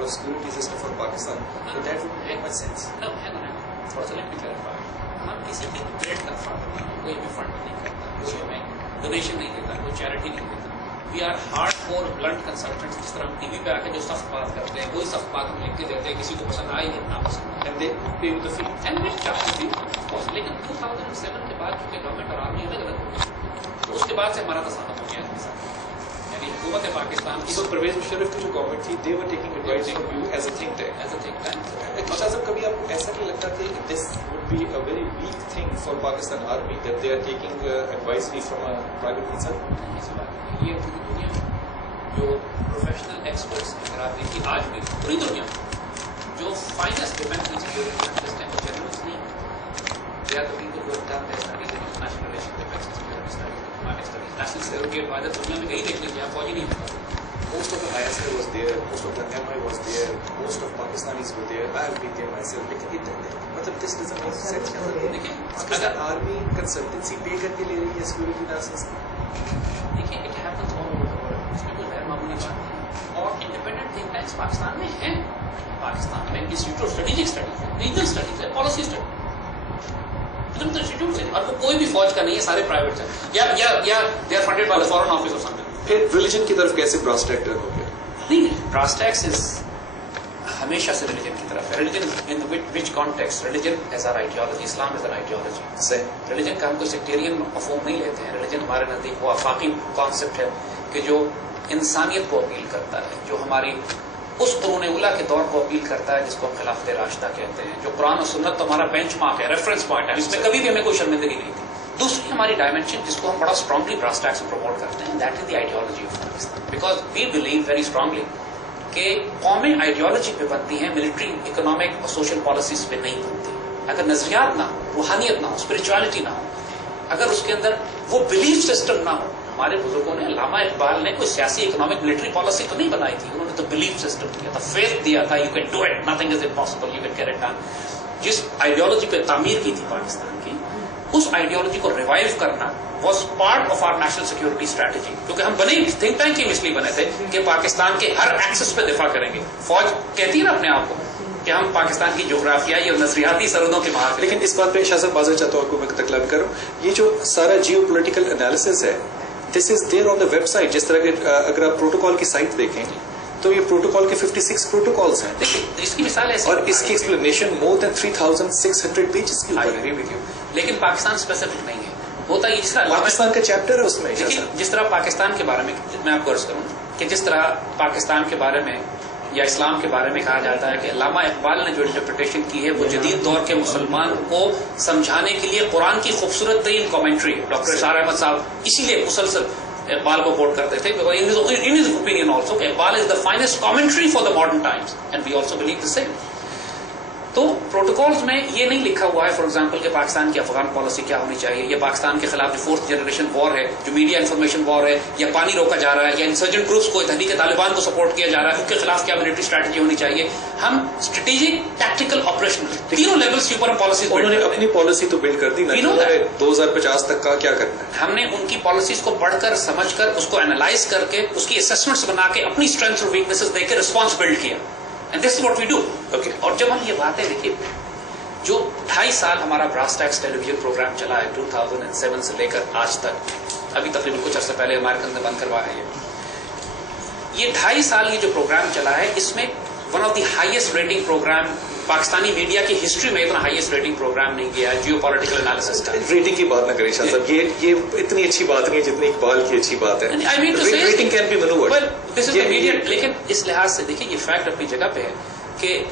sort of security system for Pakistan, but that would make much sense. No, hang on. تھوڑا سا let me clarify. ہم کسی کی grade کا fund کوئی بھی فنڈ نہیں کرتا, کوئی ہمیں ڈونیشن نہیں دیتا, کوئی چیریٹی نہیں دیتا. We are hardcore blunt consultants. جس طرح ہم ٹی وی پہ آ کے جو سخت بات کرتے ہیں وہی سخت بات ہم لکھ کے دیتے ہیں, کسی کو پسند آئے یا نہ پسند آئے. And they pay with the fee. And we charge the. لیکن 2007 کے بعد کیونکہ گورنمنٹ اور آرمی الگ الگ ہوئی, تو اس کے بعد سے ہمارا تصادم ہو گیا ہے. یعنی حکومت پاکستان کی So Pervez Musharraf کی جو گورنمنٹ تھی, they were taking advice from you as a think tank. As a think tank. Shah صاحب, کبھی آپ کو ایسا نہیں لگتا کہ this would be a very weak thing for Pakistan Army that they are taking advisory from a private concern? ایسی بات نہیں. یہ پوری دنیا میں جو پروفیشنل ایکسپرٹس اگر آپ دیکھیے آج بھی پوری دنیا میں جو فائنسٹ ڈیفینس سیکورٹی اینالسٹ ہیں وہ جرنلسٹ نہیں, they are the people who have done their studies in international relations, defense and security studies, diplomatic studies, national security advisor. دنیا میں کہیں دیکھ لیجیے آپ, فوجی نہیں ہوتا. Most of the ISI was there, most of the MI was there, most of Pakistanis were there. I have been there myself. But this doesn't make sense. دیکھیے اگر آرمی کنسلٹنسی پے کر کے لے رہی ہے سیکورٹی انالیسس, دیکھیے it happens all over the world, اس میں کوئی غیر معمولی بات نہیں. اور انڈیپینڈنٹ تھنک ٹینکس پاکستان میں ہیں. پاکستان میں انسٹیٹیوٹ آف اسٹریٹجک اسٹڈیز ہے, ریجنل اسٹڈیز ہے, پالیسی اسٹڈی انسٹیٹیوٹ سے, اور وہ کوئی بھی فوج کا نہیں ہے, سارے پرائیویٹ ہیں یا they are funded by foreign office اور سمتھنگ. پھر ریلیجن کی طرف کیسے براس ٹیک ٹرن ہو گیا؟ نہیں, براس ٹیکس از ہمیشہ سے ریلیجن کی طرف ہے. Religion in which context, religion as our ideology, Islam as our ideology. Religion کا ہم کوئی سیکٹیرین مفہوم نہیں لیتے ہیں. ریلیجن ہمارے نزدیک وہ آفاقی کانسیپٹ ہے کہ جو انسانیت کو اپیل کرتا ہے, جو ہماری اس قرون اولیٰ کے دور کو اپیل کرتا ہے جس کو ہم خلافت راشدہ کہتے ہیں, جو قرآن و سنت تو ہمارا بینچ مارک ہے, ریفرنس پوائنٹ ہے, اس میں کبھی بھی ہمیں کوئی شرمندگی نہیں تھی. دوسری ہماری ڈائمینشن جس کو ہم بڑا اسٹرانگلی براس ٹیکس میں پروموٹ کرتے ہیں, that is the ideology of Pakistan. Because we believe very strongly کہ قومیں آئیڈیالوجی پہ بنتی ہیں, ملٹری, اکنامک اور سوشل پالیسیز پہ نہیں بنتی. اگر نظریات نہ ہو, روحانیت نہ ہو, اسپرچولیٹی نہ ہو, اگر اس کے اندر وہ بلیف سسٹم نہ ہو. ہمارے بزرگوں نے, علامہ اقبال نے کوئی سیاسی, اکنامک, ملٹری پالیسی تو نہیں بنائی تھی, انہوں نے تو بلیف سسٹم دیا تھا, فیتھ دیا تھا, you can do it, nothing is impossible, you can get it done. جس آئیڈیالوجی پہ تعمیر کی تھی پاکستان کی, اس آئیڈیالوجی کو ریوائیو کرنا was part of our national security strategy. کیونکہ ہم بنے تھنک ٹینک ہی اس لیے بنے تھے کہ پاکستان کے ہر ایکسس پہ دفاع کریں گے. فوج کہتی ہے نا اپنے آپ کو کہ ہم پاکستان کی جغرافیائی اور نظریاتی سرحدوں کے باہر. لیکن اس بات پہ شاہ صاحب بازر چاہتا ہوں کو میں تکلب کروں, یہ جو سارا جیو پولیٹیکل انالیسس ہے, دس از دیر آن دا ویب سائٹ. جس طرح کہ اگر آپ پروٹوکال کی سائٹ دیکھیں تو یہ پروٹوکال کے 56 پروٹوکالز ہیں. اس کی مثال ایسی, اور اس کی ایکسپلینیشن مور دین 3600 پیجز کی ہے. لیکن پاکستان اسپیسیفک نہیں ہے. ہوتا ہے جس طرح پاکستان کا چیپٹر ہے اس میں. جس طرح پاکستان کے بارے میں میں آپ کو عرض کروں کہ جس طرح پاکستان کے بارے میں یا اسلام کے بارے میں کہا جاتا ہے کہ علامہ اقبال نے جو انٹرپریٹیشن کی ہے وہ جدید دور کے مسلمان کو سمجھانے کے لیے قرآن کی خوبصورت ترین کامنٹری ہے. ڈاکٹر اشار احمد صاحب اسی لیے مسلسل اقبال کو کوٹ کرتے تھے, in his opinion also کہ Iqbal is the finest commentary for the modern times and we also believe the same. تو پروٹوکالز میں یہ نہیں لکھا ہوا ہے فار ایگزامپل کہ پاکستان کی افغان پالیسی کیا ہونی چاہیے, یا پاکستان کے خلاف جو 4th جنریشن وار ہے, جو میڈیا انفارمیشن وار ہے, یا پانی روکا جا رہا ہے, یا انسرجنٹ گروپس کو, تحریک طالبان کو سپورٹ کیا جا رہا ہے, ان کے خلاف کیا ملٹری اسٹریٹجی ہونی چاہیے. ہم اسٹریٹجک, ٹیکٹیکل, آپریشنل تینوں لیولس کے اوپر ہم پالیسیز. انہوں نے اپنی پالیسی تو بلڈ کر دی, 2050 تک کا کیا کرنا ہے. ہم نے ان کی پالیسیز کو پڑھ کر, سمجھ کر, اس کو اینالائز کر کے, اس کی اسسمنٹس بنا کے, اپنی اسٹرینتھ اور ویکنیسز دیکھ کے رسپانس بلڈ کیا. And this is what we do. اور جب ہم یہ باتیں دیکھیے, جو 2.5 سال ہمارا براس ٹیکس ٹیلی ویژن پروگرام چلا ہے 2007 سے لے کر آج تک, ابھی تقریباً کچھ عرصہ پہلے امریکن نے بند کروایا ہے یہ 2.5 سال یہ جو پروگرام چلا ہے, اس میں one of the highest rating programme Pakistani media کی ہسٹری میں اتنا ہائیسٹ ریٹنگ پروگرام نہیں گیا جیو پولیٹیکل انالیسس کا. ریٹنگ کی بات نہ کریں شاہ صاحب, یہ اتنی اچھی بات نہیں ہے جتنی اقبال کی اچھی بات ہے. Rating can be manoeuvred. لیکن اس لحاظ سے دیکھیے یہ فیکٹ اپنی جگہ پہ ہے کہ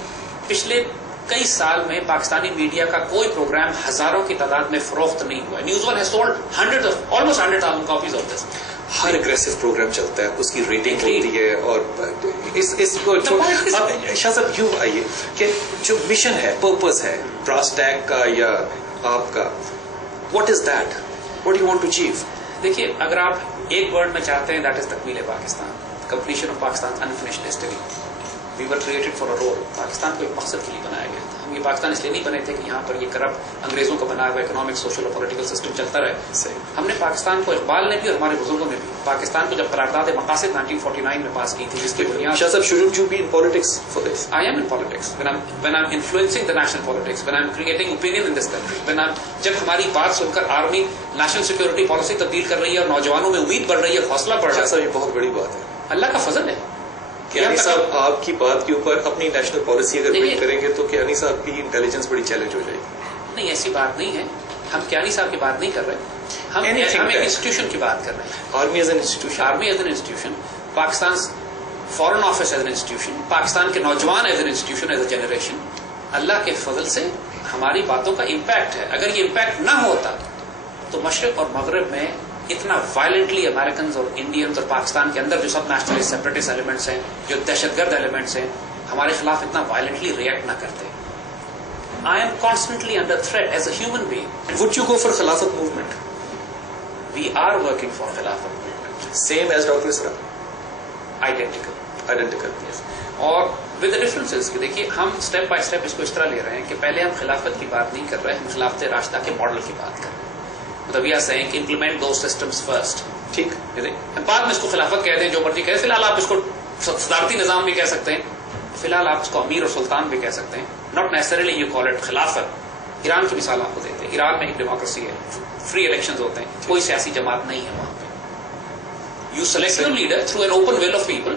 پچھلے کئی سال میں پاکستانی میڈیا کا کوئی پروگرام ہزاروں کی تعداد میں فروخت نہیں ہوا ہے. News one has sold almost 100,000 copies of this. ہر اگریسو پروگرام چلتا ہے, اس کی ریٹنگ ہوتی ہے. اور اس کو شاہ صاحب یوں آئیے کہ جو مشن ہے, پرپز ہے براس ٹیک کا یا آپ کا, what is that, what you want to achieve? دیکھیے اگر آپ ایک ورڈ میں چاہتے ہیں, دیٹ از تکمیل Pakistan, completion of Pakistan unfinished history. We were created for a role. Pakistan کو ایک مقصد کے لیے بنایا گیا تھا. ہم یہ پاکستان اس لیے نہیں بنے تھے کہ یہاں پر یہ کرپٹ انگریزوں کا بنایا ہوا اکنامک سوشل اور پولیٹیکل سسٹم چلتا رہے. ہم نے پاکستان کو اقبال نے بھی اور ہمارے بزرگوں نے بھی پاکستان کو جب قرارداد مقاصد 1949 میں پاس کی تھی جس کی بنیاد. شاہ صاحب, shouldn't you be in politics for this? I am in politics when I'm influencing the national politics, when I'm creating opinion in this country, جب ہماری بات سن کر آرمی نیشنل سیکورٹی پالیسی تبدیل کر رہی ہے اور نوجوانوں میں امید بڑھ رہی ہے, حوصلہ بڑھ رہا ہے. یہ بہت بڑی بات ہے, اللہ کا فضل ہے. کیانی صاحب آپ کی بات کے اوپر اپنی نیشنل پالیسی اگر بلڈ کریں گے تو کیانی صاحب کی انٹیلیجنس بڑی چیلنج ہو جائے گی. نہیں, ایسی بات نہیں ہے. ہم کیانی صاحب کی بات نہیں کر رہے, ہم ایک انسٹیٹیوشن کی بات کر رہے ہیں. Army as an institution, army as an institution, Pakistan foreign office as an institution, Pakistan کے نوجوان as an institution, as a generation. اللہ کے فضل سے ہماری باتوں کا امپیکٹ ہے. اگر یہ امپیکٹ نہ ہوتا تو مشرق اور مغرب میں اتنا وائلنٹلی امریکنز اور انڈینز اور پاکستان کے اندر جو سب نیشنلسٹ سیپریٹسٹ ایلیمنٹس ہیں, جو دہشت گرد ایلیمنٹس ہیں, ہمارے خلاف اتنا وائلنٹلی ریئیکٹ نہ کرتے. I am constantly under threat as a human being. Would you go for Khilafat movement? We are working for Khilafat movement. Same as Dr. Isra? Identical. Yes. اور with the differences کہ دیکھیے ہم step by step اس کو اس طرح لے رہے ہیں کہ پہلے ہم خلافت کی بات نہیں کر رہے, ہم خلافت راشدہ کے ماڈل کی بات کر رہے ہیں. مطلب یہ saying کہ implement those systems first. ٹھیک, بعد میں اس کو خلافت کہہ دیں, جو مرضی کہہ دیں. فی الحال آپ اس کو صدارتی نظام بھی کہہ سکتے ہیں, فی الحال آپ اس کو امیر اور سلطان بھی کہہ سکتے ہیں. Not necessarily you call it خلافت. ایران کی مثال آپ کو دیتے ہیں. ایران میں ایک ڈیموکریسی ہے, فری الیکشنز ہوتے ہیں, کوئی سیاسی جماعت نہیں ہے وہاں پہ. You select your leader through an open will of people,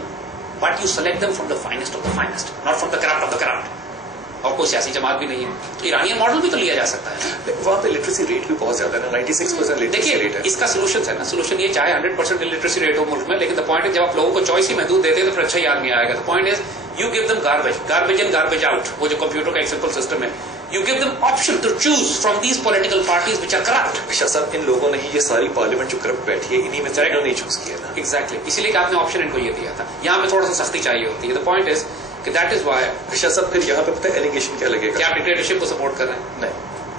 but you select them from the finest of the finest, not from the corrupt of the corrupt. اور کوئی سیاسی جماعت بھی نہیں ہے. تو ایرانی ماڈل بھی تو لیا جا سکتا ہے. وہاں پہ لٹریسی ریٹ بھی بہت زیادہ ہے, 96% لٹریسی ریٹ ہے. اس کا سولوشن ہے نا, سولوشن یہ چاہے 100% لٹریسی ریٹ ہو ملک میں, لیکن دا پوائنٹ ہے جب آپ لوگوں کو چوائس ہی محدود دیتے ہیں تو پھر اچھا ہی آدمی آئے گا. The point is you give them garbage in garbage out. وہ جو کمپیوٹر کا ایک سمپل سسٹم ہے, you give them option to choose from these political parties which are corrupt. Shah صاحب, ان لوگوں نے ہی یہ ساری پارلیمنٹ جو کرپٹ بیٹھی ہے انہی میں سے نہیں چوز کیا نا. ایگزیکٹلی, اسی لیے کہ آپ نے آپشن ان کو یہ دیا تھا. یہاں پہ تھوڑا سا سختی چاہیے ہوتی ہے. دا پوائنٹ از کہ دیٹ از وائی. شاہ صاحب پھر یہاں پہ پتہ ہے ایلیگیشن کیا لگے گا؟ کیا آپ ڈکٹیٹرشپ کو سپورٹ کر رہے ہیں؟ نہیں,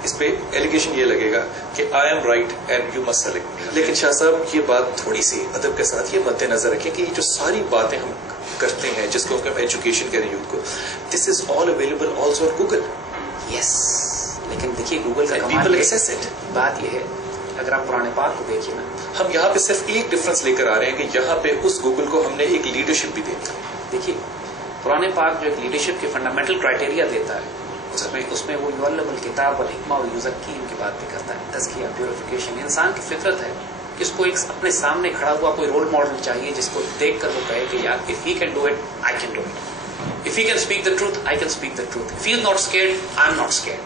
اس پہ ایلیگیشن یہ لگے گا کہ I am right and you must select. لیکن شاہ صاحب یہ بات تھوڑی سی ادب کے ساتھ یہ مد نظر رکھیں کہ یہ جو ساری باتیں ہم کرتے ہیں جس کو ہم ایجوکیشن کہہ رہے ہیں یوتھ کو, this is all available also on Google. Yes, لیکن دیکھیے گوگل کا پیپل ایکسیس اٹ. بات یہ ہے اگر آپ قرآن پاک کو دیکھیے نا, ہم یہاں پہ صرف ایک ڈفرنس لے کر آ رہے ہیں کہ یہاں پہ اس گوگل کو ہم نے ایک لیڈرشپ بھی دی. دیکھیے قرآن پاک جو ایک لیڈرشپ کے فنڈامنٹل کرائٹیریا دیتا ہے, اس میں وہ یعلم الکتاب والحکمہ ویزکیہم کی بات بھی کرتا ہے. تزکیہ, پیوریفیکیشن. انسان کی فطرت ہے کہ اس کو ایک اپنے سامنے کھڑا ہوا کوئی رول ماڈل چاہیے جس کو دیکھ کر وہ کہے کہ یار if he can do it, I can do it. If he can speak the truth, I can speak the truth. If he is not scared, I am not scared.